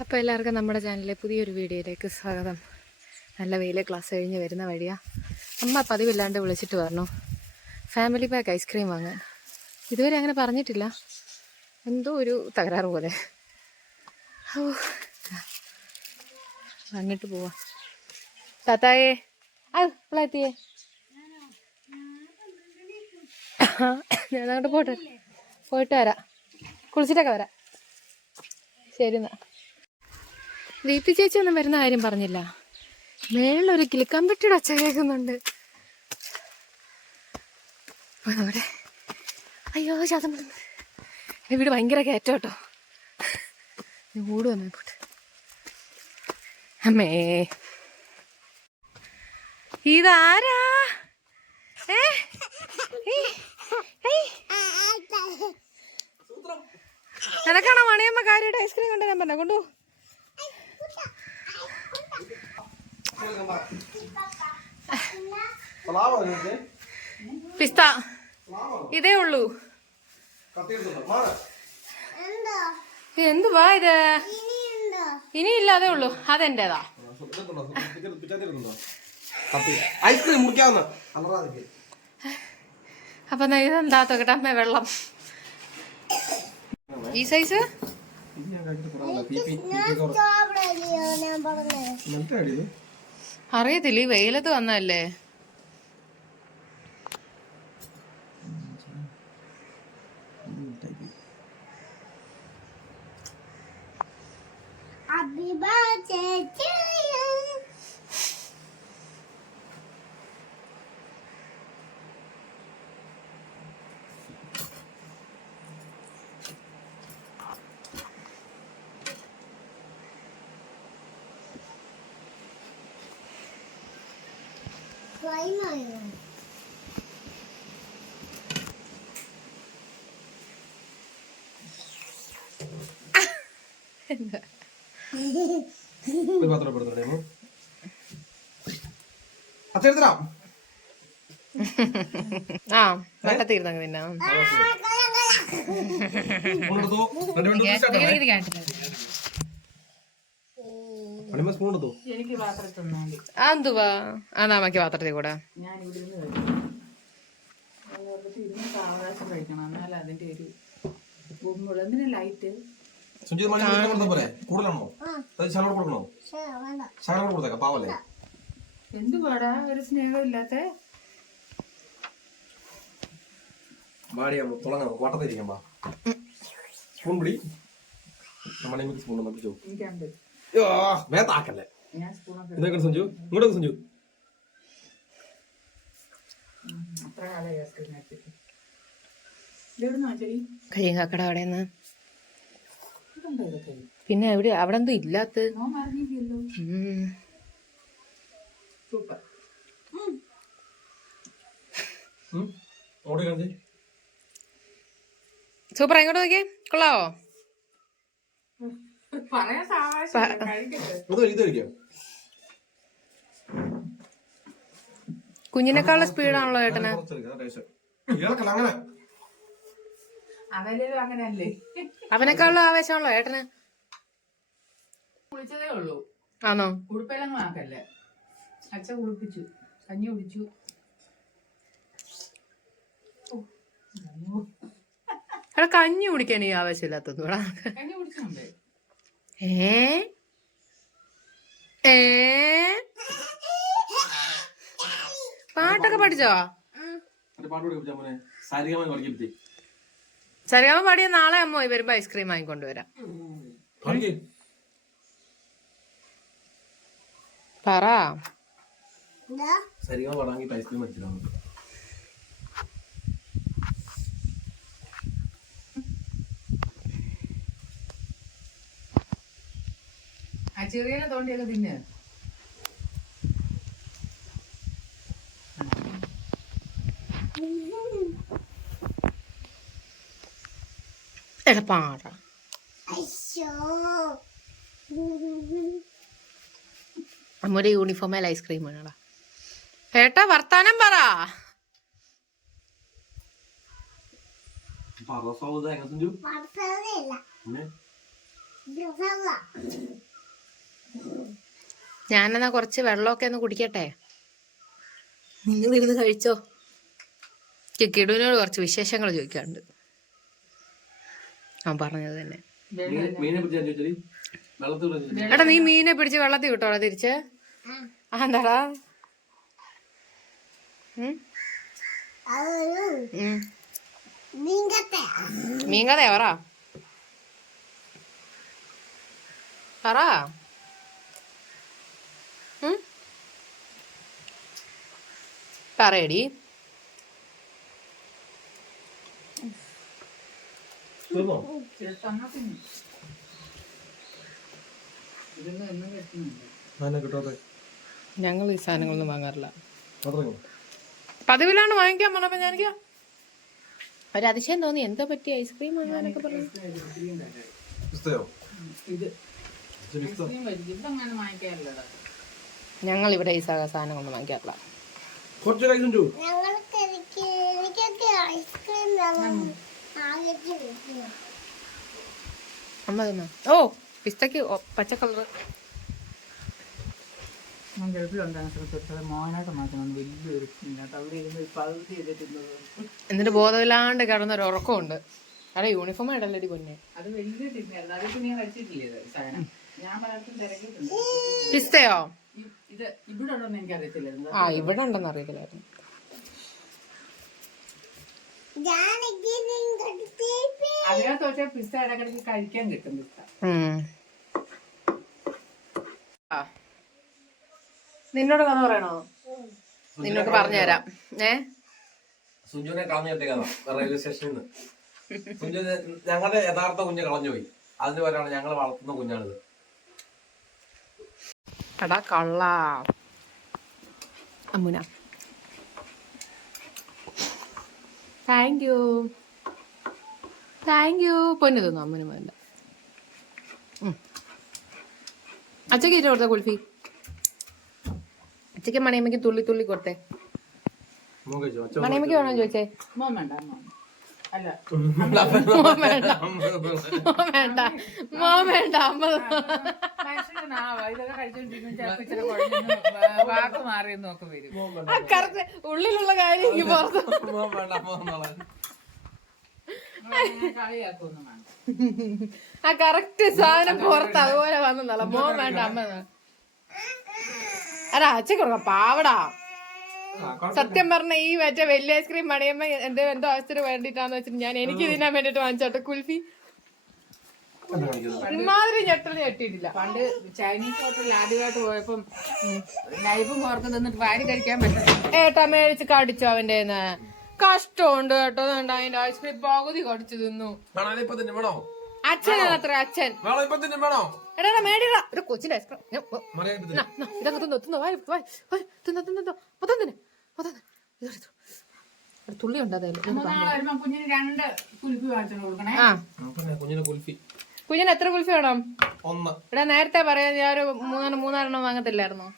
അപ്പോൾ എല്ലാവർക്കും നമ്മുടെ ചാനലിലെ പുതിയൊരു വീഡിയോയിലേക്ക് സ്വാഗതം. നല്ല വെയിലെ ക്ലാസ് കഴിഞ്ഞ് വരുന്ന വഴിയാണ്. അമ്മ പതിവില്ലാണ്ട് വിളിച്ചിട്ട് പറഞ്ഞു ഫാമിലി പാക്ക് ഐസ്ക്രീം വാങ്ങാൻ. ഇതുവരെ അങ്ങനെ പറഞ്ഞിട്ടില്ല, എന്തോ ഒരു തകരാറ് പോലെ. വന്നിട്ട് പോവാ. താത്തായേ എത്തിയേ, ഞാൻ അങ്ങോട്ട് പോയിട്ട് വരാം, കുളിച്ചിട്ടൊക്കെ വരാം. ശരി എന്നാ. ദീപ്തി ചേച്ചി ഒന്നും വരുന്ന കാര്യം പറഞ്ഞില്ല. മേളിലൊരു കിളിക്കമ്പട്ടിയുടെ ഒച്ച കേൾക്കുന്നുണ്ട്. അവിടെ അയ്യോ ശ്വാസം വിടുന്നു. വീട് ഭയങ്കര കയറ്റം കേട്ടോ. ഓട് വന്നു പോട്ടെ. അമ്മേ ഇതാരാ? എനക്കാണോ മണിയമ്മ കാര്യമായിട്ട് ഐസ്ക്രീം കൊണ്ടുവരാൻ പറഞ്ഞ? കൊണ്ടു പിസ്ത ഇതേ ഉള്ളൂ. എന്തുവാ ഇത്? ഇനിയില്ല, അതേ ഉള്ളൂ. അതെന്റേതാ. അപ്പൊ ഇതെന്താ തൊക്കട്ടെ അമ്മ? വെള്ളം ഈ സൈസ് അറിയത്തില്ല, ഈ വെയിലത്ത് വന്നല്ലേ. ആ വട്ടത്തീർന്നങ്ങ് പിന്നെ എന്തുവാ അമ്മക്ക് പാത്രത്തിൽ കൂടെ എന്തുവാടാ ഒരു സ്നേഹമില്ലാത്ത കരിയങ്കാക്കട അവിടെന്ന് പിന്നെ എവിടെ അവിടെ എന്തോ ഇല്ലാത്ത സൂപ്പർ. എങ്ങോട്ട് നോക്കിയേ, കൊള്ളാവോ? കുഞ്ഞിനെക്കാളുള്ള സ്പീഡാണല്ലോ ഏട്ടന്. അവനെക്കാളുള്ള ആവേശമാണല്ലോ ഏട്ടന്. കുളിച്ചതേ ഉള്ളൂ. ആണോ? ഉടുപ്പേലൊന്നും ആക്കല്ലേ. അച്ഛ കുളിപ്പിച്ചു, കഞ്ഞി കുടിച്ചു. എടാ കഞ്ഞി കുടിക്കാൻ ഈ ആവശ്യമില്ലാത്തതുകൂടാ. കഞ്ഞി കുടിച്ചുണ്ട്. പാട്ടൊക്കെ പഠിച്ചോ? സരിഗമ പാടിയ നാളെ അമ്മ വരുമ്പോ ഐസ്ക്രീം വാങ്ങിക്കൊണ്ടുവരാം. പറ. ആ ചെറിയനെ തോണ്ടിയൊക്കെ തിന്നെ. പാറ അമ്മയുടെ യൂണിഫോമേൽ ഐസ്ക്രീം വേണടാ. ഏട്ടാ വർത്താനം പറ. ഞാനെന്നാ കുറച്ച് വെള്ളമൊക്കെ ഒന്ന് കുടിക്കട്ടെ. നിങ്ങൾ ഇരുന്ന് കഴിച്ചോ. കിടുവിനോട് കുറച്ച് വിശേഷങ്ങൾ ചോദിക്കാറുണ്ട്. അവൻ പറഞ്ഞത് തന്നെ. എടാ നീ മീനെ പിടിച്ച് വെള്ളത്തിൽ വിട്ടോടാ തിരിച്ച്. എന്താടാ മീൻകഥയാ പറ. പറയടി. ഞങ്ങൾ ഈ സാധനങ്ങളൊന്നും വാങ്ങാറില്ല. പതിവിലാണ് വാങ്ങിക്കാൻ പറഞ്ഞപ്പോ ഞാനിക്ക് ഒരതിശയം തോന്നി. എന്താ പറ്റി ഐസ്ക്രീം വാങ്ങാനൊക്കെ പറഞ്ഞു. ഞങ്ങൾ ഇവിടെ ഈ സാധനങ്ങളൊന്നും വാങ്ങിക്കാറില്ല. അമ്മ തിന്നോ? ഓ പിസ്തക്ക് പച്ച കളറ്. ഞാൻ ഗൾഫിലുണ്ടാകുന്ന സ്ഥലത്ത് മോനായിട്ട് മാറ്റണം വലിയൊരു അവിടെ ഇരുന്ന് പകുതി ചെയ്തിട്ടുള്ളത്. എന്നിട്ട് ബോധമില്ലാണ്ട് കിടന്നൊരു ഉറക്കമുണ്ട്. അവിടെ യൂണിഫോം ഇടല്ലടി പൊന്നെ. അത് വലിയ ടിന്നായിരുന്നു. അതിപ്പോ ഞാൻ കഴിച്ചിട്ടില്ലേ സാധനം. ഞാൻ പലർക്കും തിരക്കിയിട്ടുണ്ട്. പിസ്തയോ? ഇത് ഇവിടെ ഉണ്ടോന്ന് എനിക്ക് അറിയത്തില്ലായിരുന്നു. ആ ഇവിടെ ഉണ്ടെന്ന് അറിയത്തില്ലായിരുന്നു. അതിനകത്ത് പക്ഷേ പിസ്ത ഇടക്കിടക്ക് കഴിക്കാൻ കിട്ടും. പിസ്ത നിന്നോട് കഥ പറയണോ? നിന്നോട് പറഞ്ഞുതരാം. സുജുവിനെ കളഞ്ഞു കിട്ടിയ കഥ റെയിൽവേ സ്റ്റേഷനിൽ നിന്ന്. സുജു ഞങ്ങളുടെ യഥാർത്ഥ കുഞ്ഞ് കളഞ്ഞുപോയി. അതിന് പകരമാണ് ഞങ്ങൾ വളർത്തുന്ന കുഞ്ഞാണിത്. എടാ കള്ള അമ്മുന. താങ്ക് യു പൊന്നു തന്നു. അമ്മുനും വേണ്ട. അച്ഛക്ക് ഇട്ട് കൊടുത്ത കുൽഫി. അച്ഛക്ക് മണിയമ്മയ്ക്ക് തുള്ളി തുള്ളി കൊടുത്തേ. മണിയമ്മയ്ക്ക് വേണോ ചോദിച്ചേ? മോൻ വേണ്ട. അല്ല മോൻ വേണ്ട അമ്മ ഇതൊക്കെ കഴിച്ചോണ്ടിരിക്കും. വാക്ക് മാറിയെന്ന് നോക്കി വരും. കറക്റ്റ് ഉള്ളിലുള്ള കാര്യം എനിക്ക് പുറത്ത് കളിയാക്കൊന്നും വേണ്ട. ആ കറക്റ്റ് സാധനം പുറത്ത് അതുപോലെ വന്നല്ല. മോൻ വേണ്ട അമ്മ. അടാ അച്ഛക്ക് കൊടുക്കാം പാവടാ. സത്യം പറഞ്ഞ ഈ മറ്റേ വലിയ ഐസ്ക്രീം മണിയമ്മ എന്തോ അവസ്ഥ വേണ്ടിട്ടാന്ന് വെച്ചിട്ട് ഞാൻ എനിക്ക് തിന്നാൻ വേണ്ടിട്ട് വാങ്ങിച്ചോട്ടെ കുൽഫി. ഇമാതിരി ഞെട്ടൽ ഞെട്ടിയിട്ടില്ല. പണ്ട് ചൈനീസ് ഹോട്ടലിൽ ആദ്യമായിട്ട് പോയപ്പം ലൈഫും ഓർക്കും തന്നിട്ട് വാരി കഴിക്കാൻ പറ്റില്ല. ഏട്ടാ മേടിച്ച് കടിച്ചു അവന്റെ കഷ്ടമുണ്ട് കേട്ടോ. അതിന്റെ ഐസ്ക്രീം പകുതി കടിച്ചു തിന്നു. അച്ഛനാണ് അത്ര അച്ഛൻ. എടാ മേടിടാ ഒരു കൊച്ചിന്റെ ഐസ്ക്രീം. ഇതൊക്കെ തിന്നോ തിന്നോ തിന്നോ തിന്നോ മൊത്തം തുള്ളി ഉണ്ട്. കുഞ്ഞിന് 2 കുൽഫി വാങ്ങിച്ചു കൊടുക്കണേ. കുഞ്ഞിന് എത്ര കുൽഫി വേണം? എടാ നേരത്തെ പറയാ ഞാൻ ഒരു 3 വാങ്ങത്തില്ലായിരുന്നോ?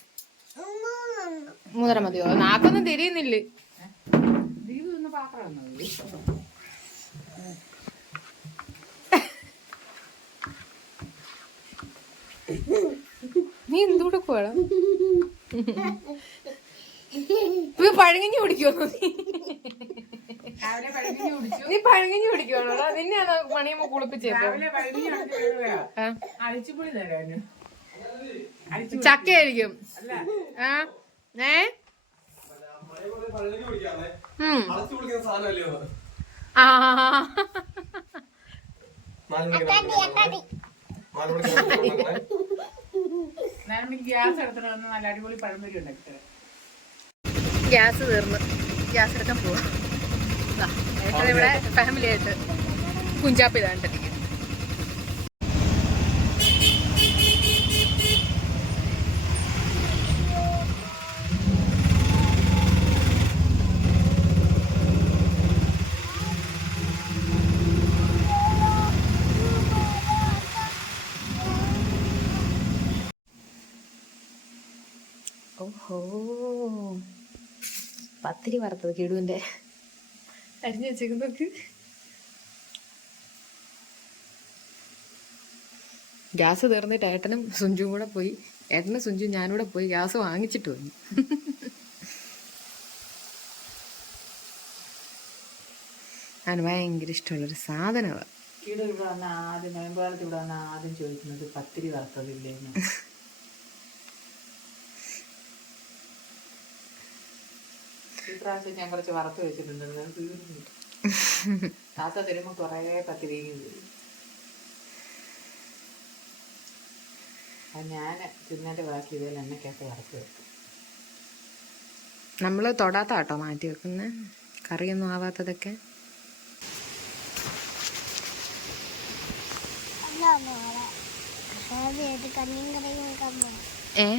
3 മതിയോ? നാക്കൊന്നും തിരിയുന്നില്ലേ? നീ എന്തൂടെ പോടാ? പഴങ്ങഞ്ഞു കുടിക്കുവോ? നീ പഴങ്ങഞ്ഞു കുടിക്കുവാണോടാ? നിന്നെയാണ് മണിയമ്മ കുളിപ്പിച്ചത്. ചക്കയായിരിക്കും. ഗ്യാസ് എടുത്തിട്ട് നല്ല അടിപൊളി പഴംപൊരി ഉണ്ടാക്കി. ഗ്യാസ് തീർന്ന് ഗ്യാസ് എടുക്കാൻ പോവാ. ഇവിടെ ഫാമിലി ആയിട്ട് കുഞ്ചാപ്പ് ഇതാണ്ടിരിക്കും. ഓഹോ പത്തിരി വറുത്തത് കിടുവിന്റെ അരിഞ്ഞു വെച്ചേക്കുന്നൊക്കെ. ഗ്യാസ് തീർന്നിട്ട് ഏട്ടനും സുഞ്ചും കൂടെ പോയി, ഏട്ടനും സുഞ്ചും ഞാനൂടെ പോയി ഗ്യാസ് വാങ്ങിച്ചിട്ട് വന്നു. അവന് ഭയങ്കര ഇഷ്ടമുള്ളൊരു സാധനമാണ്. ഇവിടെ വന്ന ആദ്യം നോയമ്പാലത്ത് ഇവിടെ വന്ന ആദ്യം ചോദിക്കുന്നത് പത്തിരി വറുത്തതില്ലേന്ന്. ഈ പ്രാവശ്യം ഞാൻ കുറച്ച് വറുത്ത് വെച്ചിട്ടുണ്ട്, തീർന്നു. താത്ത തരുമ്പോൾ കുറേ പത്തിരി തരും. അത് ഞാൻ തിന്നേൻ്റെ ബാക്കി ഇതിൽ എണ്ണയ്ക്കൊക്കെ വറുത്ത് വെക്കും. നമ്മൾ തൊടാത്ത കേട്ടോ മാറ്റി വെക്കുന്നത്, കറിയൊന്നും ആവാത്തതൊക്കെ.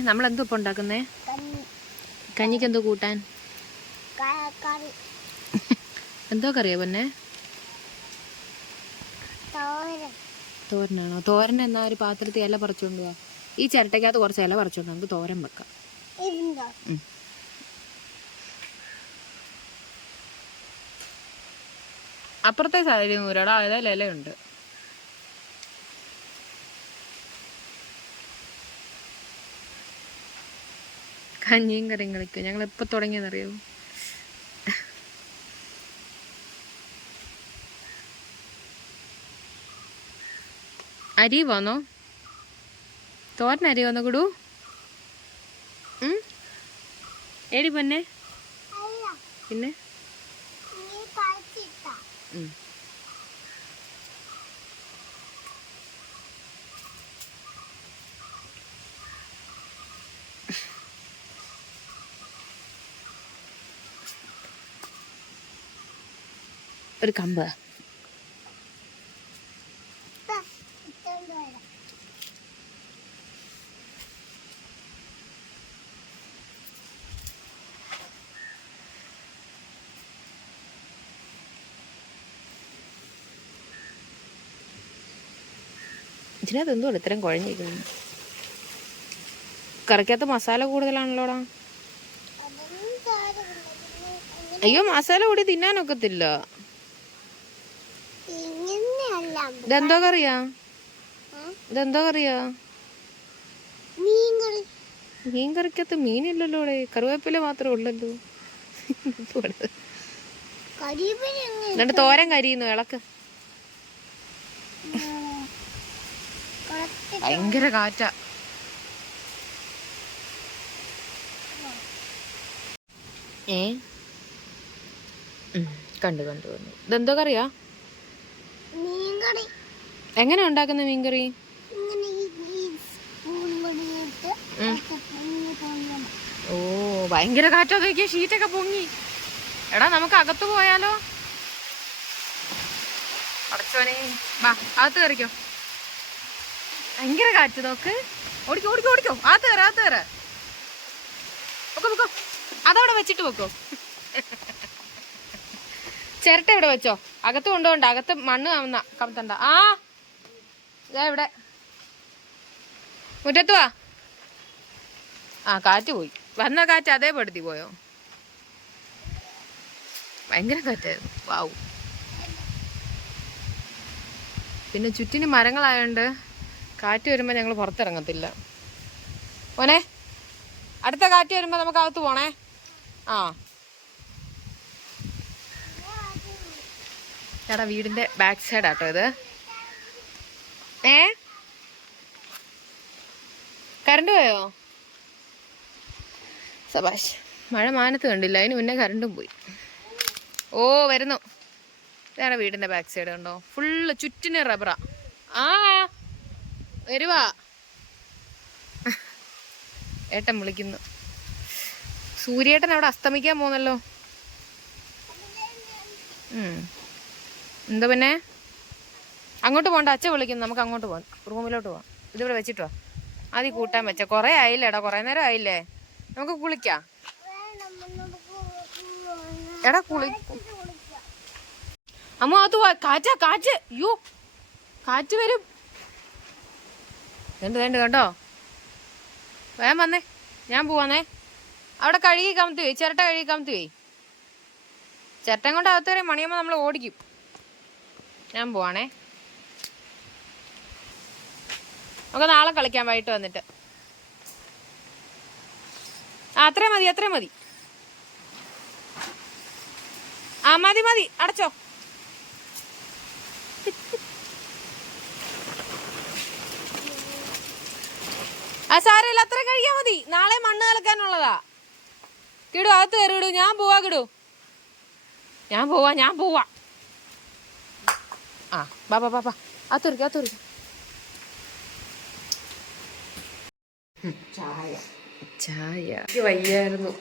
നമ്മളെന്തോ ഇപ്പൊ ഉണ്ടാക്കുന്നേ? കഞ്ഞിക്ക് എന്തോ കൂട്ടാൻ? എന്തോ കറിയാ പിന്നെ? തോരനാണോ? തോരൻ എന്നാ ഒരു പാത്രത്തിൽ ഇല പറിച്ചോണ്ട് പോവാ. ഈ ചിരട്ടയ്ക്കകത്ത് കുറച്ച് ഇല പറിച്ചോണ്ട് നമുക്ക് തോരൻ വെക്കാം. അപ്പുറത്തെ സൈഡിൽ ഒരാടാ ഏതായാലും ഇലയുണ്ട്. കഞ്ഞിയും കറിയും കളിക്കും. ഞങ്ങൾ എപ്പോൾ തുടങ്ങിയെന്നറിയോ? അരി വന്നോ? തോരൻ അരി വന്നോ കൂടൂ? ഏടി പൊന്നെ? പിന്നെ ഒരു കമ്പ് ഇതിനകത്ത് എന്തോ ഇത്രയും കുഴഞ്ഞിരിക്കുന്നു. കറിക്കകത്ത് മസാല കൂടുതലാണല്ലോടാ. അയ്യോ, മസാല കൂടി തിന്നാനൊക്കത്തില്ല. ഇതെന്തോ കറിയാ? ഇതെന്തോ കറിയാ? മീൻ കറിക്കകത്ത് മീനില്ലല്ലോ. കറിവേപ്പില മാത്രമേ ഉള്ളല്ലോ. എന്നിട്ട് തോരൻ കരിയുന്നു. ഇളക്ക്. ഭയങ്കര കാറ്റാ. കണ്ടു കണ്ടു കണ്ടു. ഇതെന്തോ കറിയാ? എങ്ങനെ ഉണ്ടാക്കുന്ന മീൻകറി? ഓ, ഭയങ്കര കാറ്റാ. നോക്കിയ ഷീറ്റൊക്കെ പൊങ്ങി. എടാ, നമുക്ക് അകത്ത് പോയാലോ? അടച്ചോനെ, വാ അകത്ത് കയറിക്കോ. ഭയങ്കര കാറ്റ്. നോക്ക്. ഓടിക്കോ ഓടിക്കോ ഓടിക്കോ. അകത്ത് കയറ അകത്ത് കയറ. പൊക്കോ പൊക്കോ. അതവിടെ വെച്ചിട്ട് പൊക്കോ. ചിരട്ട ഇവിടെ വെച്ചോ. അകത്ത് കൊണ്ടുപോണ്ട. അകത്ത് മണ്ണ് കമത്തണ്ട. ആ, ഇതാ ഇവിടെ മുറ്റത്ത് വാ. ആ, കാറ്റ് പോയി. വന്ന കാറ്റ് അതേ പെടുത്തി പോയോ? ഭയങ്കര കാറ്റായിരുന്നു. വാവ്. പിന്നെ ചുറ്റിന് മരങ്ങളായോണ്ട് കാറ്റ് വരുമ്പോൾ ഞങ്ങൾ പുറത്തിറങ്ങത്തില്ല. മോനെ, അടുത്ത കാറ്റ് വരുമ്പോൾ നമുക്ക് അകത്ത് പോണേ. ആ, ചേട്ടാ വീടിൻ്റെ ബാക്ക് സൈഡാട്ടോ ഇത്. കറണ്ട് പോയോ? സബാഷ്. മഴ മാനത്ത് കണ്ടില്ല, അതിന് മുന്നേ കറണ്ടും പോയി. ഓ, വരുന്നു. ഇതാണ് വീടിൻ്റെ ബാക്ക് സൈഡ്. കണ്ടോ, ഫുള്ള് ചുറ്റിന് റബ്ബറാ. ആ, വരുവാ. ഏട്ടൻ വിളിക്കുന്നു. സൂര്യേട്ടൻ അവിടെ അസ്തമിക്കാൻ പോന്നല്ലോ. എന്താ പിന്നെ? അങ്ങോട്ട് പോകണ്ട, അച്ഛൻ വിളിക്കുന്നു. നമുക്ക് അങ്ങോട്ട് പോകാം, റൂമിലോട്ട് പോവാം. ഇതിവിടെ വെച്ചിട്ടോ. ആദ്യം കൂട്ടാൻ വെച്ച കുറേ ആയില്ലേടാ, കുറേ നേരം ആയില്ലേ. നമുക്ക് കുളിക്കാം. എടാ അമ്മ അത് കാറ്റാ, കാറ്റ്. അയ്യോ, കാറ്റ് വരും. വേണ്ട കേട്ടോ. വേഗം വന്നേ, ഞാൻ പോവാന്നേ. അവിടെ കഴുകി കമത്തി പോയി, ചിരട്ട കഴുകി കമത്തി പോയി. ചിരട്ടം കൊണ്ട് അകത്ത് വരെ മണിയമ്മ നമ്മൾ ഓടിക്കും. ഞാൻ പോവാണേ. നമുക്ക് നാളെ കളിക്കാം വൈകിട്ട് വന്നിട്ട്. അത്രയും മതി, അത്രയും മതി. മതി മതി, അടച്ചോ. സാരമില്ല, അത്ര കഴിയാ മതി. നാളെ മണ്ണ് കലക്കാനുള്ളതാ. കിടു അകത്ത് കയറി വിടൂ. ഞാൻ പോവാ കിടു, ഞാൻ പോവാ. ബാ അകത്തൊരിക്ക. ചായ എനിക്ക് വയ്യായിരുന്നു.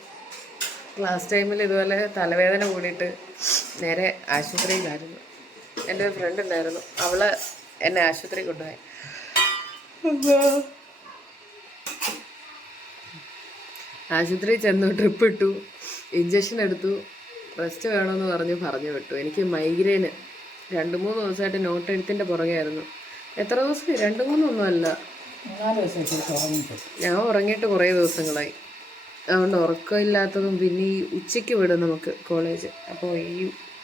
ക്ലാസ് ടൈമിൽ ഇതുപോലെ തലവേദന കൂടിയിട്ട് നേരെ ആശുപത്രിയിലായിരുന്നു. എൻ്റെ ഒരു ഫ്രണ്ട് ഉണ്ടായിരുന്നു, അവള് എന്നെ ആശുപത്രി കൊണ്ടുപോയി. ആശുപത്രി ചെന്നു, ട്രിപ്പ് ഇട്ടു, ഇഞ്ചക്ഷൻ എടുത്തു, റെസ്റ്റ് വേണമെന്ന് പറഞ്ഞു വിട്ടു. എനിക്ക് മൈഗ്രെയിന് 2-3 ദിവസമായിട്ട് നോട്ട് എഴുത്തിൻ്റെ പുറകെയായിരുന്നു. എത്ര ദിവസം? 2-3 ഒന്നുമല്ല, 4 ദിവസം ഞാൻ ഉറങ്ങിയിട്ട് കുറേ ദിവസങ്ങളായി. അതുകൊണ്ട് ഉറക്കമില്ലാത്തതും പിന്നെ ഈ ഉച്ചയ്ക്ക് വിടും നമുക്ക് കോളേജ്. അപ്പോൾ ഈ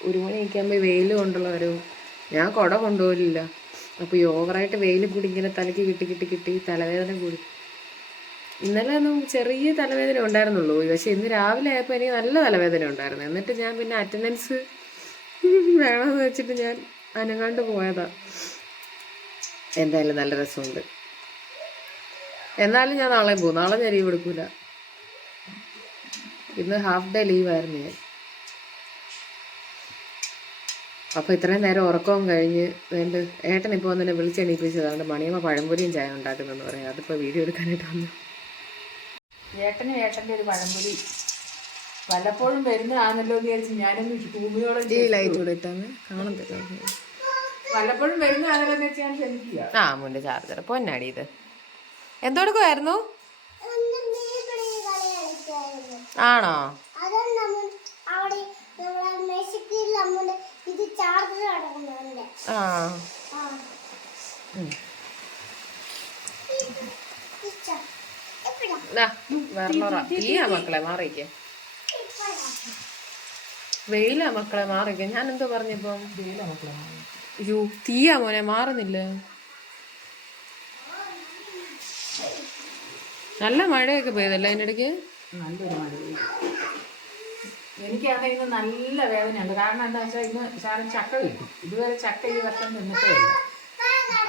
1 മണിയൊക്കെ ആകുമ്പോൾ വെയിൽ കൊണ്ടുള്ള വരവും, ഞാൻ കുട കൊണ്ടുപോലില്ല. അപ്പോൾ ഈ ഓവറായിട്ട് വെയിൽ കൂടി ഇങ്ങനെ തലയ്ക്ക് കിട്ടി തലവേദന കൂടി. ഇന്നലെ ഒന്നും ചെറിയ തലവേദന ഉണ്ടായിരുന്നുള്ളൂ, പക്ഷെ ഇന്ന് രാവിലെ ആയപ്പോൾ എനിക്ക് നല്ല തലവേദന ഉണ്ടായിരുന്നു. എന്നിട്ട് ഞാൻ പിന്നെ അറ്റൻഡൻസ് വേണമെന്ന് വെച്ചിട്ട് ഞാൻ അനങ്ങാണ്ട് പോയതാ. എന്തായാലും നല്ല രസമുണ്ട്. എന്നാലും ഞാൻ നാളെ പോകും. നാളെ ഞാൻ ലീവ് എടുക്കൂല. ഇന്ന് ഹാഫ് ഡേ ലീവായിരുന്നു ഞാൻ. അപ്പോൾ ഇത്രയും നേരം ഉറക്കവും കഴിഞ്ഞ് വേണ്ട ഏട്ടൻ ഇപ്പോൾ വന്നെ വിളിച്ചെണീപ്പിച്ചതാണ്. മണിയമ്മ പഴംപൊരിയും ചായ ഉണ്ടാക്കുന്നെന്ന് പറയാം. അതിപ്പോൾ വീഡിയോ എടുക്കാനായിട്ട് വന്നു. ഏട്ടനും ഏട്ടൻ്റെ ഒരു പഴംപൊരി വല്ലപ്പോഴും വരുന്നതാണല്ലോ എന്ന് വിചാരിച്ച് ഞാനൊന്ന് ഭൂമിയോടെ ലൈറ്റ് കൊടുത്താണ് കാണത്തില്ല. വല്ലപ്പോഴും വരുന്നതാണല്ലോ എന്ന് വെച്ച് ഞാൻ ക്ഷമിക്കുക. മുന്നേ ചാർജർ പൊന്നാടി. ഇത് എന്തെടുക്കുമായിരുന്നു? ആണോ? തീയാ മക്കളെ മാറിക്കേ, വെയിലാ മക്കളെ മാറിക്കേ. ഞാൻ എന്തോ പറഞ്ഞിപ്പം അയ്യോ തീയാ മോനെ മാറുന്നില്ല. നല്ല മഴയൊക്കെ പെയ്തല്ലേ അതിൻ്റെ ഇടയ്ക്ക്? നല്ലൊരു മഴ. എനിക്കാണെങ്കിൽ ഇന്ന് നല്ല വേദനയുണ്ട്. കാരണം എന്താ വെച്ചാൽ ഇന്ന് ശാലം ചക്ക കിട്ടും. ഇതുവരെ ചക്ക ഈ വർഷം നിന്നിട്ടേ ഇല്ല.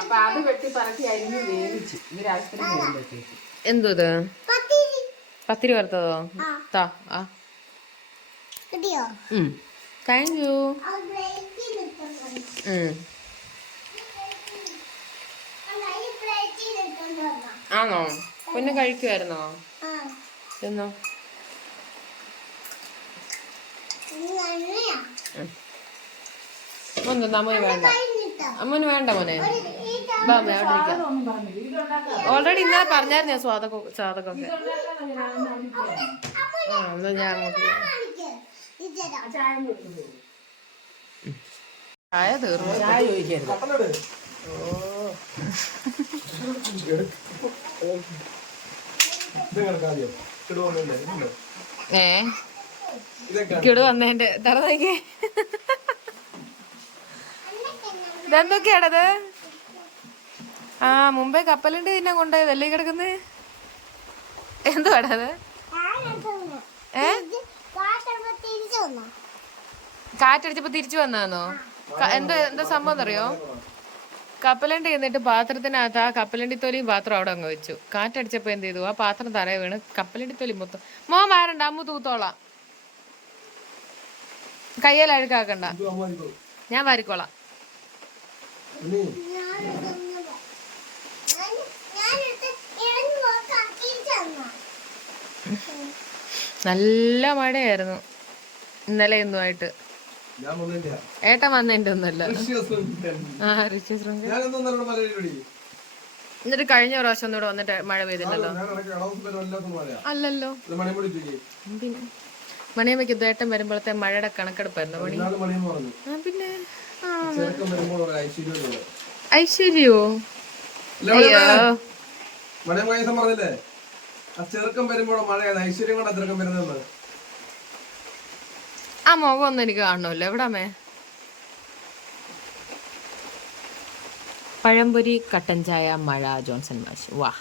അപ്പൊ അത് വെട്ടി പറക്കി അരിഞ്ഞ് വേവിച്ചു ഇന്ന് രാത്രി വരുമ്പോഴത്തേക്ക്. എന്തോ ഇത് പത്തിരി വറുത്തതോ? Thank you. ആണോ? പിന്നെ കഴിക്കുമായിരുന്നോ? എന്നോ അമ്മന് വേണ്ട, അമ്മന് വേണ്ട മോനെ. ഓൾറെഡി ഇന്നലെ പറഞ്ഞായിരുന്നു ഞാൻ സ്വാദക്കൊക്കെ. എന്നാ ഞാൻ അങ്ങോട്ട് ചായ തീർന്നു. ചായ ചോദിക്കരുത്. കിടു വന്നേന്റെ തറ നോക്കിയേ. ഇതെന്തൊക്കെയാണത്? മുമ്പേ കപ്പലുണ്ട് തിന്നെ കൊണ്ടുപോയതല്ലേ കിടക്കുന്നേ. എന്തുവാടത്? കാറ്റടിച്ചപ്പോ തിരിച്ചു വന്നാന്നോ? എന്താ സംഭവം അറിയോ? കപ്പലണ്ടി എന്നിട്ട് പാത്രത്തിനകത്ത് ആ കപ്പലണ്ടി തൊലിയും പാത്രം അവിടെ അങ്ങ് വെച്ചു. കാറ്റടിച്ചപ്പോ എന്ത് ചെയ്തു? ആ പാത്രം തറയെ വീണ് കപ്പലണ്ടി തൊലി മൊത്തം. മോൻ വാരണ്ട, അമ്മ തൂത്തോളാം. കയ്യിൽ അഴുക്കാക്കണ്ട, ഞാൻ വാരിക്കോളാം. നല്ല മഴയായിരുന്നു ഇന്നലെ ഒന്നുമായിട്ട്. ഏട്ടൻ വന്നതിന്റെ ഒന്നുമല്ല. എന്നിട്ട് കഴിഞ്ഞ പ്രാവശ്യം ഒന്നും ഇവിടെ വന്നിട്ട് മഴ പെയ്തില്ലല്ലോ. അല്ലല്ലോ, പിന്നെ മണിയമ്മയ്ക്ക് ഏട്ടൻ വരുമ്പോഴത്തെ മഴയുടെ കണക്കെടുപ്പായിരുന്നു മണി. പിന്നെ ഐശ്വര്യോ? അയ്യോ ആ മുഖം ഒന്നും എനിക്ക് കാണണമല്ലോ. എവിടാമേ? പഴംപൊരി, കട്ടൻ ചായ, മഴ, ജോൺസൺ മാഷ്. വാ.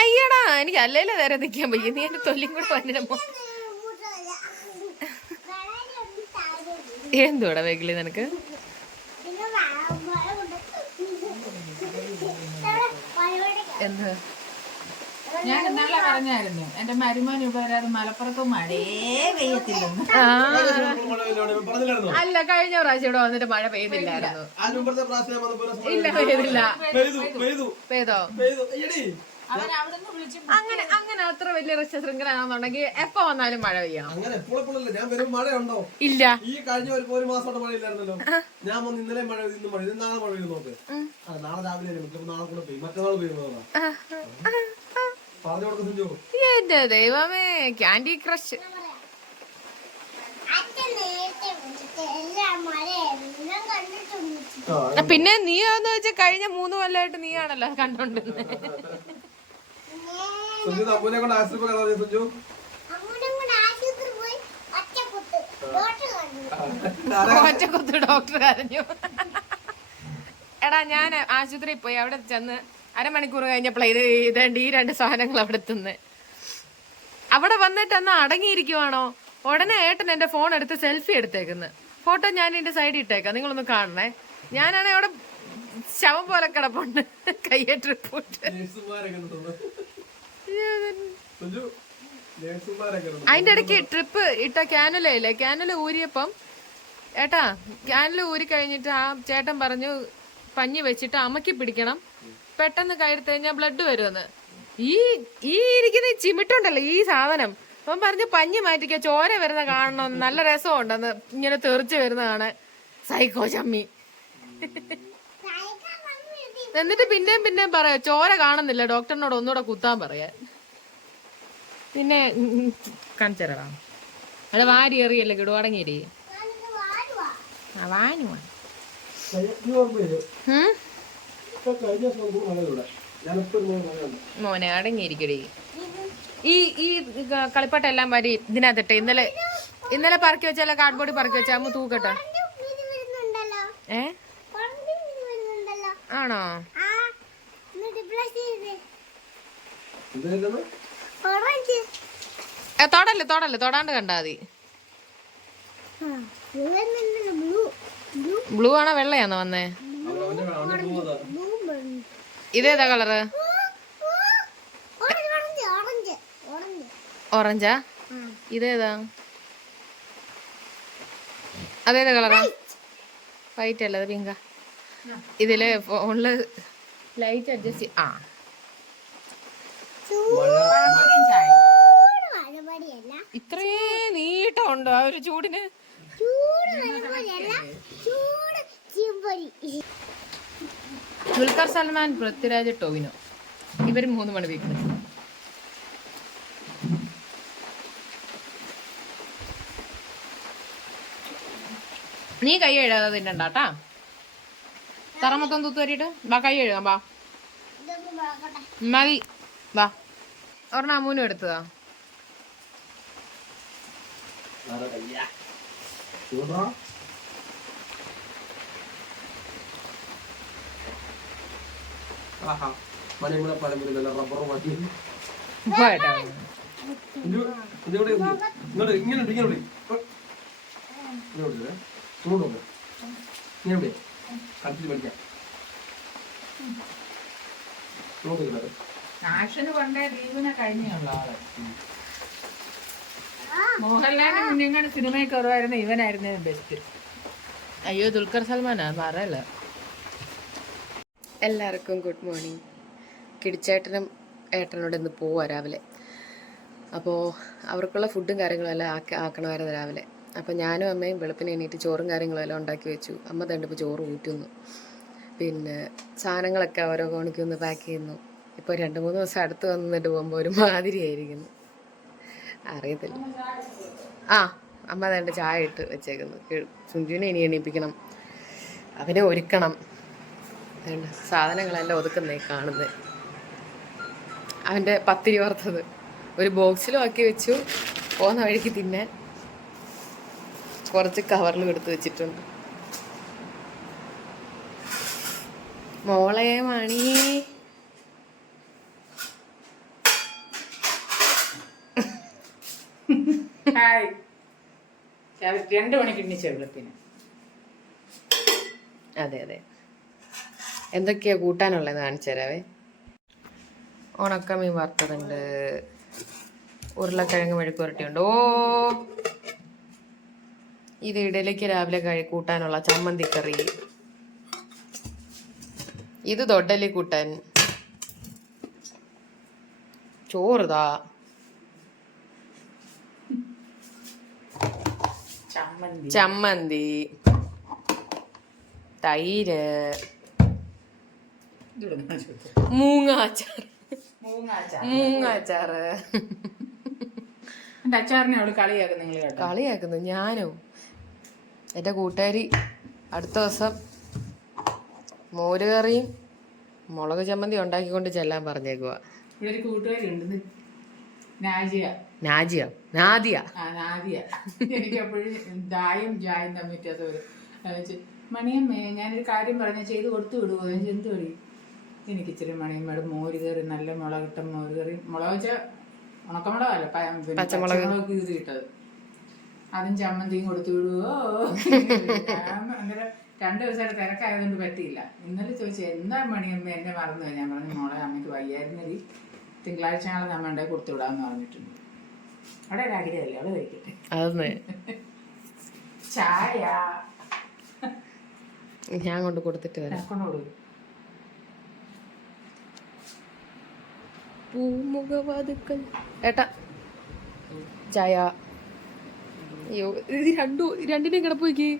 അയ്യടാ, എനിക്ക് അല്ലേലും നേരെ നിൽക്കാൻ പയ്യ. നീ എന്റെ തൊലിയും കൂടെ വന്നിടമോ? എന്തുവാടാ വെകിളി നിനക്ക്? എന്ത്? ഞാൻ ഇന്നാളെ പറഞ്ഞായിരുന്നു എന്റെ മരുമോൻ ഇവിടെ വരാതെ മലപ്പുറത്ത് മഴയേ പെയ്യത്തില്ലെന്ന്. അല്ല, കഴിഞ്ഞ പ്രാവശ്യം ഇവിടെ വന്നിട്ട് മഴ പെയ്തില്ലായിരുന്നു. ഇല്ല, പെയ്തില്ല. പെയ്തോ? അവൻ അവിടുന്ന് വിളിച്ചു അങ്ങനെ അത്ര വലിയ ശൃംഖലാണെന്നുണ്ടെങ്കിൽ എപ്പോ വന്നാലും മഴ പെയ്യണം. അങ്ങനെ ഞാൻ വരുമ്പോ മഴയുണ്ടോ? ഇല്ല. ഈ കഴിഞ്ഞ ഒരു മാസമായിട്ട് മഴയില്ലായിരുന്നല്ലോ. ഞാൻ വന്ന് ഇന്നലെ മഴ ഇന്ന് മഴ നാളെ മഴ പെയ്യും നോക്ക്. നാളെ രാവിലെ നാളെ കൂടെ പെയ്യും, മറ്റന്നാൾ പെയ്യുന്നതാ. പറഞ്ഞു കൊടുക്കും. എന്റെ ദൈവമേ, ക്യാൻഡി ക്രഷ്. പിന്നെ നീ എന്ന് വെച്ചാൽ കഴിഞ്ഞ 3 കൊല്ലമായിട്ട് നീയാണല്ലോ കണ്ടോണ്ടിരുന്നത്. അമ്മൂനെ കൊണ്ട് ആശുപത്രി ഒറ്റക്കുത്ത് ഡോക്ടർ കരഞ്ഞു. എടാ, ഞാൻ ആശുപത്രിയിൽ പോയി. അവിടെ ചെന്ന് അരമണിക്കൂർ കഴിഞ്ഞപ്പോൾ ഇതേണ്ട ഈ 2 സാധനങ്ങൾ അവിടെ എത്തുന്നത്. അവിടെ വന്നിട്ട് എന്നാ അടങ്ങിയിരിക്കുവാണോ? ഉടനെ ഏട്ടൻ എന്റെ ഫോൺ എടുത്ത് സെൽഫി എടുത്തേക്കുന്നു. ഫോട്ടോ ഞാൻ എന്റെ സൈഡിൽ ഇട്ടേക്കാം, നിങ്ങളൊന്ന് കാണണേ. ഞാനാണെ അവിടെ ശവം പോലെ കിടപ്പുണ്ട്. കയ്യെ ട്രിപ്പ് അതിന്റെ ഇടയ്ക്ക് ട്രിപ്പ് ഇട്ട ക്യാനുലയില്ലേ, ക്യാനുല ഊരിയപ്പം ഏട്ടാ, ക്യാനുല ഊരി കഴിഞ്ഞിട്ട് ആ ചേട്ടൻ പറഞ്ഞു പഞ്ഞി വെച്ചിട്ട് അമക്കി പിടിക്കണം, പെട്ടെന്ന് കയറി കഴിഞ്ഞാൽ ബ്ലഡ് വരുമെന്ന്. ഈ ഇരിക്കുന്ന ചിമിട്ടുണ്ടല്ലോ ഈ സാധനം, അവൻ പറഞ്ഞു പഞ്ഞി മാറ്റിക്ക, ചോര വരുന്ന കാണണം, നല്ല രസമുണ്ടെന്ന്. ഇങ്ങനെ തെറിച്ച് വരുന്ന കാണാൻ. സൈക്കോ ചമ്മി. എന്നിട്ട് പിന്നെയും പറയാ ചോര കാണുന്നില്ല, ഡോക്ടറിനോട് ഒന്നുകൂടെ കുത്താൻ പറയാ. പിന്നെ കാണിച്ചരാ, അവിടെ വാരി എറിയല്ലേ കിടുവാടങ്ങിയിരി. വാനുവാ മോനെ അടങ്ങിയിരിക്കടി. ഈ കളിപ്പാട്ടെല്ലാം വരി ഇതിനകത്തിട്ടെ. ഇന്നലെ പറക്കി വെച്ചാലോ, കാർഡ്ബോർഡ് പറക്കി വെച്ചാ അമ്മ തൂക്കട്ടെ. ആണോ? തൊടാണ്ട് കണ്ടാ മതി. ബ്ലൂ ആണോ വെള്ളയാണോ വന്നേ? ഇതേതാ കളറ്? ഓറഞ്ചാ? ഇതേതാ? അതേതാ കളറാ? വൈറ്റ് അല്ല, അത് പിങ്കാ. ഇതില് ഫോണില് ലൈറ്റ് അഡ്ജസ്റ്റ് ഇത്രേ നീട്ടമുണ്ടോ ആ ഒരു ചൂടിന്? ദുൽഖർ സൽമാൻ, പൃഥ്വിരാജ്, ടൊവിനോ, ഇവര് 3 മണി വീക്കുന്നത്. നീ കൈ എഴുതാതെ തിന്നണ്ടാട്ടാ. തറ മൊത്തം തൂത്ത് വരിയിട്ട് വാ, കൈ എഴുതാം. വാ മതി, വാ. ഒരെണ്ണം അമ്മൂനും എടുത്തതാ. ആക്ഷന് കൊണ്ടേ ദീപിനെ കഴിഞ്ഞുള്ള ആള്. മോഹൻലാലിന്റെ കുഞ്ഞുങ്ങളുടെ സിനിമയിൽ കുറവായിരുന്നു, ഇവനായിരുന്നു ബെസ്റ്റ്. അയ്യോ, ദുൽഖർ സൽമാനാ പറയല്ല. എല്ലാവർക്കും ഗുഡ് മോർണിംഗ്. കിടിച്ചേട്ടനും ഏട്ടനോട് ഇന്ന് പോവാ രാവിലെ. അപ്പോൾ അവർക്കുള്ള ഫുഡും കാര്യങ്ങളും എല്ലാം ആക്കണമായിരുന്നു രാവിലെ. അപ്പോൾ ഞാനും അമ്മയും വെളുപ്പിന് എണീറ്റ് ചോറും കാര്യങ്ങളും എല്ലാം ഉണ്ടാക്കി വെച്ചു. അമ്മ തണ്ടിപ്പോൾ ചോറ് ഊറ്റുന്നു. പിന്നെ സാധനങ്ങളൊക്കെ ഓരോ കോണിക്കൊന്ന് പാക്ക് ചെയ്യുന്നു. ഇപ്പോൾ 2-3 ദിവസം അടുത്ത് വന്നിട്ട് പോകുമ്പോൾ ഒരു മാതിരിയായിരിക്കുന്നു, അറിയത്തില്ല. അമ്മ തൻ്റെ ചായ ഇട്ട് വെച്ചേക്കുന്നു. സുഞ്ജുവിനെ ഇനി എണീപ്പിക്കണം, അവനെ ഒരുക്കണം. സാധനങ്ങളെല്ലാം ഒതുക്കുന്നേ കാണുന്നത്. അവൻ്റെ പത്തിരി വറുത്തത് ഒരു ബോക്സിലും ആക്കി വെച്ചു. പോകുന്ന വഴിക്ക് തിന്നാൻ കുറച്ച് കവറിലും എടുത്ത് വെച്ചിട്ടുണ്ട്. മോളെ മണി ഹായ്. 2 മണിക്ക് എണ്ണിച്ച വെളുപ്പിന്. അതെ അതെ, എന്തൊക്കെയാ കൂട്ടാനുള്ളത് കാണിച്ചു തരാവേ. ഉണക്കമീൻ വറുത്തതുണ്ട്, ഉരുളക്കിഴങ്ങ് മെഴുക്കുവരട്ടിയുണ്ട്. ഓ, ഇത് ഇഡലിക്ക് രാവിലെ കൂട്ടാനുള്ള ചമ്മന്തിക്കറി. ഇത് തൊഡലി കൂട്ടാൻ. ചോറുതാ, ചമ്മന്തി, തൈര്, മൂങ്ങാച്ചാറ്. എന്റെ അച്ചാറിനെ അവള് കളിയാക്കും. നിങ്ങൾ കേട്ടോ? കളിയാക്കുന്നു ഞാനോ? എൻ്റെ കൂട്ടുകാരി അടുത്ത ദിവസം മോരുകറിയും മുളക് ചമ്മന്തി ഉണ്ടാക്കിക്കൊണ്ട് ചെല്ലാൻ പറഞ്ഞേക്കുക. ഇവിടെ ഒരു കൂട്ടുകാരി ഉണ്ട്, നാദിയ. എനിക്ക് എപ്പോഴും ജായും തമ്മിൽ വ്യത്യാസം. മണിയമ്മേ, ഞാനൊരു കാര്യം പറഞ്ഞ ചെയ്ത് കൊടുത്തു വിടുവോ? എന്ത് വഴി? എനിക്ക് ഇച്ചിരി മണിയമ്മയുടെ മോര് കറി, നല്ല മുളകിട്ട മോര് കറി, മുളക് വെച്ചാൽ ഉണക്കമുളകല്ല, പച്ചമുളക് കീറിയിട്ടത്, അതും ചമ്മന്തിയും കൊടുത്തു വിടുവോ? അന്നേരം 2 ദിവസമായിട്ട് തിരക്കായതുകൊണ്ട് പറ്റിയില്ല. ഇന്നലെ ചോദിച്ചു, എന്താ മണിയമ്മ എന്നെ മറന്നു? ഞാൻ പറഞ്ഞു, മോളെ അമ്മയ്ക്ക് വയ്യായിരുന്നതി, തിങ്കളാഴ്ച നാളെ നമ്മ ഉണ്ടായി കൊടുത്തു വിടാന്ന് പറഞ്ഞിട്ടുണ്ട്. അവിടെ ഒരു ആഗ്രഹമല്ലേ, അവിടെ കഴിക്കട്ടെ. ചായ ഞാൻ കൊണ്ട് കൊടുത്തിട്ട് വരാം. കൊണ്ടുകൊടുക്കും. പൂമുഖവാതുക്കൾ ഏട്ടാ ചായ. അയ്യോ, ഇത് രണ്ടിനെയും കിടപ്പ് വയ്ക്ക്.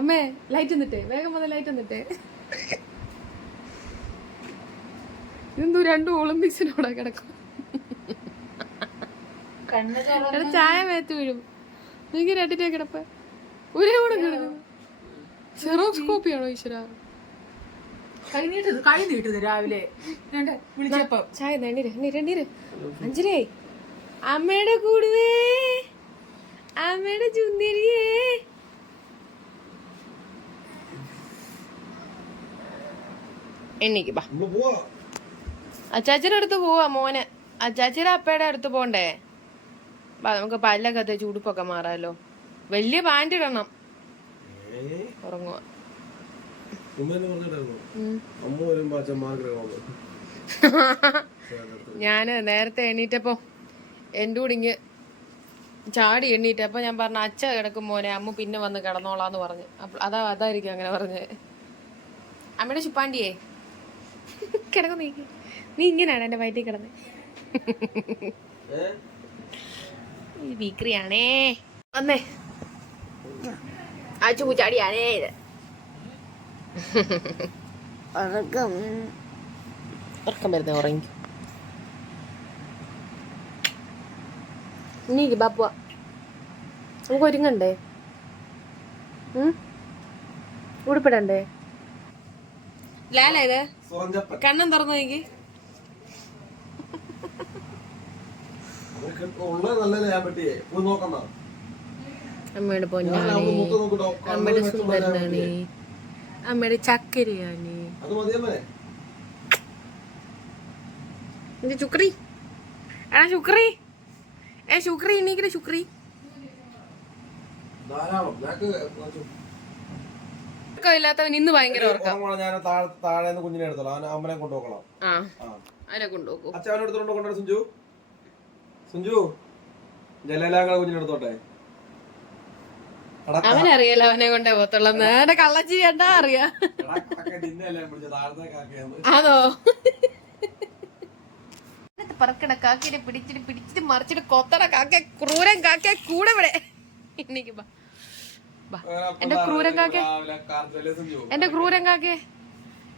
അമ്മേ ലൈറ്റ് എന്നിട്ടേ, വേഗം വന്ന് ലൈറ്റ് എന്നിട്ടേ. ഇതെന്തോ 2 ഒളിമ്പിക്സിനോടാ കിടക്കും. ചായ മേത്ത് വീഴും. എനിക്ക് 2 കിടപ്പ് ഒരേ കൂടെ കിടക്കുന്നു. സെറോക്സ് കോപ്പിയാണോ ഈശ്വര? കൈ നീട്ടത് രാവിലെ വിളിച്ചപ്പോ. ചായ രണ്ടീര്. അഞ്ജലി, അമ്മയുടെ കൂടുവേ, അമ്മയുടെ ചുന്ദരിയേ. എണ്ണിക്ക് അച്ചാച്ചിയുടെ അടുത്ത് പോവാ മോനെ. അച്ചാച്ചിയുടെ അപ്പയുടെ അടുത്ത് പോണ്ടേ? നമുക്ക് പല്ലൊക്കെ തേച്ച് ഉടുപ്പൊക്കെ മാറാലോ. വലിയ പാൻറ് ഇടണം. ഉറങ്ങുക. ഞാന് നേരത്തെ എണ്ണീറ്റപ്പോ എൻ്റെ കൂടെ ഇങ്ങ് ചാടി എണ്ണീറ്റപ്പോ ഞാൻ പറഞ്ഞു, അച്ഛ കിടക്കും മോനെ, അമ്മ പിന്നെ വന്ന് കിടന്നോളാന്ന് പറഞ്ഞു. അതായിരിക്കും അങ്ങനെ പറഞ്ഞത്. അമ്മയുടെ ചുപ്പാണ്ടിയേ കിടക്കും. നീ ഇങ്ങനെയാണ് എൻ്റെ വയറ്റിൽ കിടന്ന്. ഈ ബീക്രിയാണേ വന്നേ, ആ ചൂച്ചാടിയാണേ ഇത്. ഉറക്കം വരുന്നേ, ഉറങ്ങി. നീക്ക് ബാപ്പുവ, നമുക്ക് ഒരുങ്ങണ്ടേ? ഉടുപ്പിടണ്ടേ? ലാല ഇത് കണ്ണം തുറന്നു നോക്കി. അമ്മയുടെ പൊന്നാണി, അമ്മയുടെ സുന്ദരനാണ്, അമ്മയുടെ ചക്കരയാണ്. ശുക്രി എടാ, ശുക്രി എണീക്കണ ശുക്രി. ഇല്ലാത്തവൻ ഇന്ന് ഭയങ്കര കുഞ്ഞിനെ എടുത്തോളാം, അമ്മനെ കൊണ്ടുപോകണം. അതിനെ കൊണ്ടുപോകും. അച്ഛനെ എടുത്തോണ്ട് കൊണ്ടോ സുഞ്ചു ജലലാങ്കള കുഞ്ഞിനെ എടുത്തോട്ടെ. അവനറിയാലോ അവനെ കൊണ്ടേ പോത്തുള്ളന്ന്. അവന്റെ കള്ളച്ചിരി കണ്ടാ അറിയാ. അതോ പറക്കണ കാക്കിനെ പിടിച്ചിട്ട് മറിച്ചിട്ട് കൊത്തട കാക്ക, ക്രൂരൻ കാക്ക കൂടെ ഇവിടെ. എനിക്ക് എന്റെ ക്രൂരൻ കാക്കേ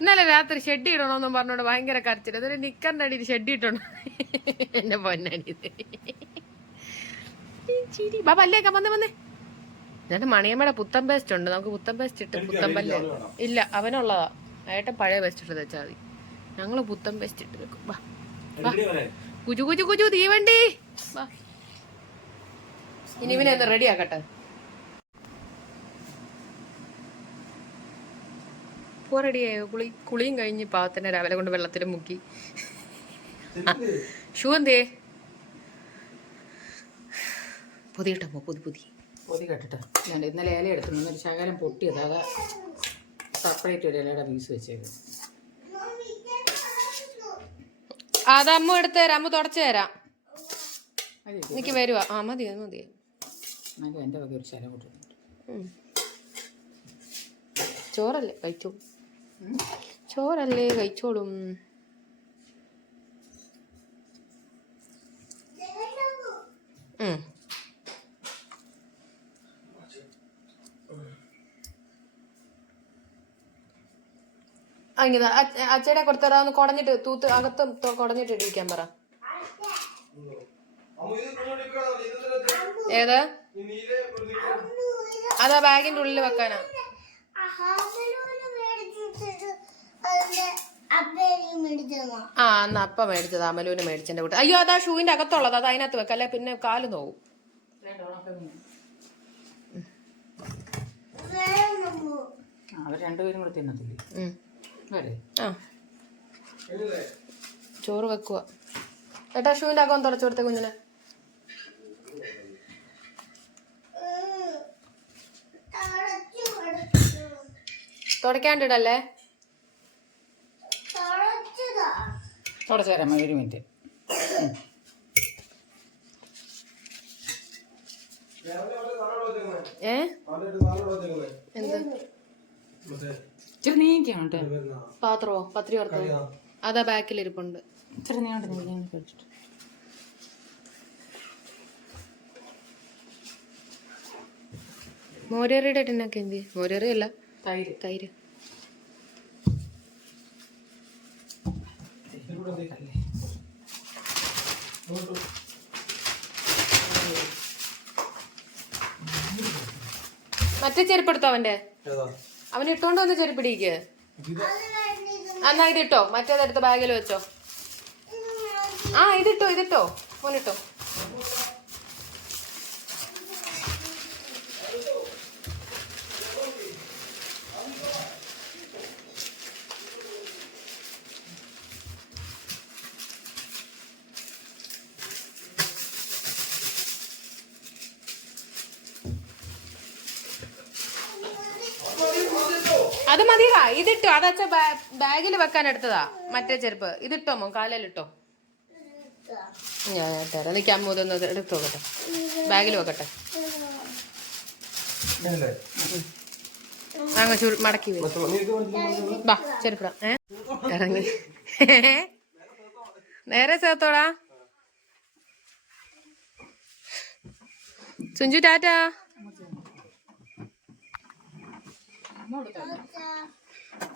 ഇന്നലെ രാത്രി ഷെഡ് ഇടണോന്നും പറഞ്ഞോണ്ട് ഭയങ്കര കരച്ചിട്ട് അതൊരു നിക്കറിന്റെ അടിയിൽ ഷെഡ് ഇട്ടോണ്ട് എന്റെ പൊന്നടി. പല്ലേക്കാം വന്നേ. എന്നിട്ട് മണിയമ്മയുടെ പുത്തൻ പേസ്റ്റ് ഉണ്ട്, നമുക്ക് പുത്തൻ പേസ്റ്റ് ഇട്ട് പുത്തൻ പല്ല്. ഇല്ല, അവനുള്ളതാ. ഏട്ടൻ പഴയ പേസ്റ്റ് ഇട്ട് വെച്ചാൽ മതി. ഞങ്ങള് പുത്തൻ പേസ്റ്റ് ഇട്ട് വെക്കും. കുജു കുജു കുജു തീവണ്ടി വാ. ഇനി ഇവനെ ഒന്ന് റെഡി ആക്കട്ടെ. പോ റെഡിയായോ? കുളിയും കഴിഞ്ഞ് പാവത്തിനെ രാവിലെ കൊണ്ട് വെള്ളത്തിൽ മുക്കി. ഷൂ എന്തേ? പൊതിയിട്ടമ്മോ പൊതി കെട്ടിട്ട് ഞാൻ ഇന്നലെ ഇല എടുത്തു. ഇന്നൊരു ശകലം പൊട്ടിയത് അത് സെപ്പറേറ്റ് ഒരു ഇലയുടെ പീസ് വെച്ചേക്കും. അത് അമ്മ എടുത്ത് തരാം, അമ്മ തുടച്ചു തരാം. എനിക്ക് വരുവാ. ആ മതി മതി. എന്നാലും എൻ്റെ വക ഒരു ശലം കൊണ്ടുവന്നിട്ട് ചോറല്ലേ കഴിച്ചോളും. ചോറല്ലേ കഴിച്ചോളും. അങ്ങനെ അച്ചയുടെ കൊടുത്തരാ. ഒന്ന് കുടഞ്ഞിട്ട് തൂത്ത് അകത്ത് കുടഞ്ഞിട്ട് ഇടിക്കാൻ പറ. ഏത്? അതാ ബാഗിന്റെ ഉള്ളിൽ വെക്കാനാ. ആ എന്നാ അപ്പ മേടിച്ചത്. അമലൂന് മേടിച്ചെന്റെ കൂട്ട്. അയ്യോ അതാ ഷൂവിന്റെ അകത്തുള്ളത്. അത് അതിനകത്ത് വെക്കല്ലേ, പിന്നെ കാല് നോവും. അവർ രണ്ടുപേരും കൂടെ തിന്നത്തില്ലേ? ആ ചോറ് വെക്കുക. ഏട്ടാ ഷൂവിന്റെ അകം തുടച്ചു കൊടുത്തേ കുഞ്ഞിനെ. തുടക്കാണ്ടിടല്ലേ. തുടച്ചു തരാം ഒരു മിനിറ്റ്. എന്ത് ഇച്ചിരി നീക്കിയാണ് പാത്രമോ? പത്രി ഓർത്തോ? അതാ ബാക്കിലിരിപ്പുണ്ട്. ഇച്ചിരി നീണ്ട് നീക്കാൻ കഴിച്ചിട്ട്. മോരേറിയുടെ ടിന്നൊക്കെ എന്ത്? മോരേറി അല്ല, തൈര്. തൈര്. മറ്റേ ചെരുപ്പെടുത്തോ അവന്റെ? അവൻ ഇട്ടോണ്ട് വന്ന് ചെരുപ്പിടിക്ക്. എന്നാ ഇതിട്ടോ, മറ്റേതെടുത്ത് ബാഗിൽ വെച്ചോ. ആ ഇതിട്ടോ മോനിട്ടോ. അത് മതിയാ. ഇതിട്ടോ, അതച്ച ബാഗിൽ വെക്കാൻ എടുത്തതാ മറ്റേ ചെരുപ്പ്. ഇതിട്ടോ മോ, കാലിലിട്ടോ. ഞാൻ തരാം. എനിക്ക് അമ്മ ഇതൊന്ന് എടുത്തു നോക്കട്ടെ, ബാഗിൽ വെക്കട്ടെ. അങ്ങ് മടക്കി വാ ചെരുപ്പിടാം. ഇറങ്ങി നേരെ ചേർത്തോടാ. സുഞ്ചു ടാറ്റാ.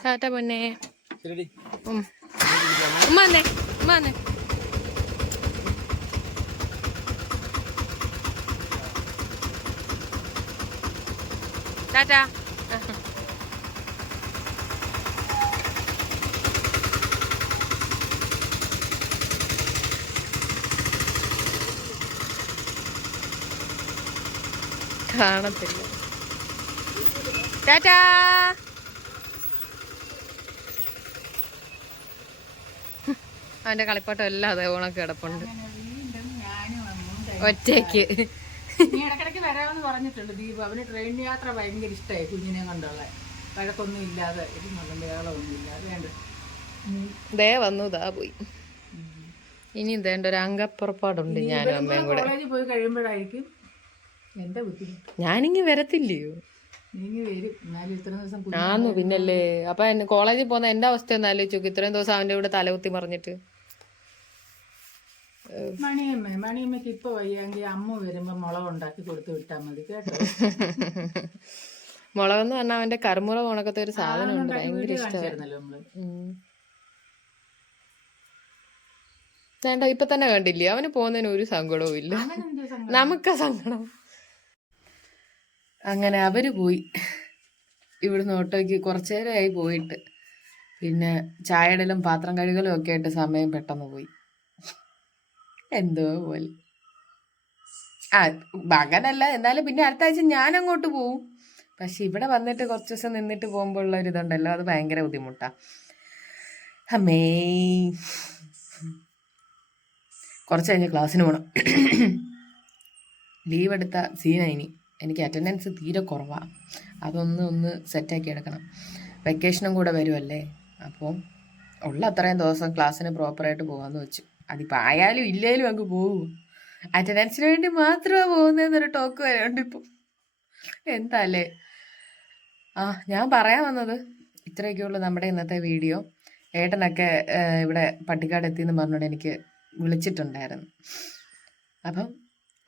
ടാറ്റ പൊന്നെ. ഉമ്മ വന്നേ. ടാറ്റാ. കാണത്തില്ല. ടാറ്റാ. അവന്റെ കളിപ്പാട്ടം എല്ലാം അതേ ഓണക്ക് കിടപ്പുണ്ട് ഒറ്റയ്ക്ക്. നീ ഇടക്കിടക്ക് വരാമെന്ന് പറഞ്ഞിട്ടുണ്ട് ദീപ്. അവന് ട്രെയിൻ യാത്ര ഭയങ്കര ഇഷ്ടമായി. കുഞ്ഞിനെ കൊണ്ടുള്ള വഴക്കൊന്നും ഇല്ലാതെ ഇരുന്നുള്ള ബേളമൊന്നും ഇല്ലാതെ വേണ്ട. ദേ വന്നു, ദാ പോയി. ഇനി ഇതേണ്ട ഒരു അംഗപ്പുറപ്പാടുണ്ട് ഞാനും അമ്മയും കൂടെ. കോളേജിൽ പോയി കഴിയുമ്പോഴായിരിക്കും എന്റെ ബുദ്ധിമുട്ട്. ഞാനിങ്ങി വരത്തില്ലയോ? നീ വരും. എന്നാലും ഇത്ര ദിവസം ആന്നു പിന്നല്ലേ. അപ്പൊ കോളേജിൽ പോകുന്ന എന്റെ അവസ്ഥ ഒന്ന് ആലോചിച്ച് നോക്ക്. ഇത്രയും ദിവസം അവന്റെ കൂടെ തലകുത്തി മറിഞ്ഞിട്ട്. മണിയമ്മക്ക് ഇപ്പൊ വയ്യെങ്കിൽ അമ്മ വരുമ്പോ മുളക് ഉണ്ടാക്കി കൊടുത്തു വിട്ടാ മതി കേട്ടോ. മുളകെന്ന് പറഞ്ഞാൽ അവന്റെ കറുമുറ ഉണക്കത്തെ ഒരു സാധനം ഉണ്ട്, ഭയങ്കര ഇഷ്ടമായിരുന്നല്ലോ നമ്മള്. വേണ്ട ഇപ്പൊ തന്നെ കണ്ടില്ലേ, അവന് പോകുന്നതിന് ഒരു സങ്കടവും ഇല്ല. നമുക്കാ സങ്കടം. അങ്ങനെ അവര് പോയി. ഇവിടുന്ന് ഓട്ടോയ്ക്ക് കുറച്ചു നേരമായി പോയിട്ട്. പിന്നെ ചായയിടലും പാത്രം കഴുകലും ഒക്കെ ആയിട്ട് സമയം പെട്ടെന്ന് പോയി. എന്തോ പോലെ. ആ മകനല്ല, എന്നാലും പിന്നെ അടുത്ത ആഴ്ച ഞാൻ അങ്ങോട്ട് പോവും. പക്ഷെ ഇവിടെ വന്നിട്ട് കുറച്ച് ദിവസം നിന്നിട്ട് പോകുമ്പോൾ ഉള്ള ഒരു ഇതുണ്ടല്ലോ, അത് ഭയങ്കര ബുദ്ധിമുട്ടാ. അമ്മേ, കുറച്ച് കഴിഞ്ഞ് ക്ലാസ്സിന് പോകണം. ലീവ് എടുത്ത സീനായിനി. എനിക്ക് അറ്റൻഡൻസ് തീരെ കുറവാണ്. ഒന്ന് സെറ്റാക്കി എടുക്കണം. വെക്കേഷനും കൂടെ വരുമല്ലേ, അപ്പോൾ ഉള്ള അത്രയും ദിവസം ക്ലാസ്സിന് പ്രോപ്പറായിട്ട് പോകാമെന്ന് വെച്ചു. അതിപ്പോൾ ആയാലും ഇല്ലേലും അങ്ങ് പോകും. അറ്റൻഡൻസിന് വേണ്ടി മാത്രമാണ് പോകുന്നതെന്നൊരു ടോക്ക് വരെയുണ്ട് ഇപ്പോൾ. എന്താ അല്ലേ? ഞാൻ പറയാൻ വന്നത് ഇത്രയൊക്കെയുള്ളൂ നമ്മുടെ ഇന്നത്തെ വീഡിയോ. ഏട്ടനൊക്കെ ഇവിടെ പട്ടിക്കാട് എത്തിയെന്ന് പറഞ്ഞുകൊണ്ട് എനിക്ക് വിളിച്ചിട്ടുണ്ടായിരുന്നു. അപ്പം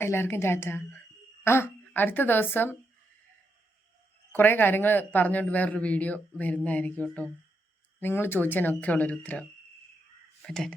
എല്ലാവർക്കും ടാറ്റ. അടുത്ത ദിവസം കുറേ കാര്യങ്ങൾ പറഞ്ഞുകൊണ്ട് വേറൊരു വീഡിയോ വരുന്നതായിരിക്കും കേട്ടോ. നിങ്ങൾ ചോദിച്ചതിനൊക്കെ ഉള്ളൊരു ഉത്തരം. ടാറ്റ.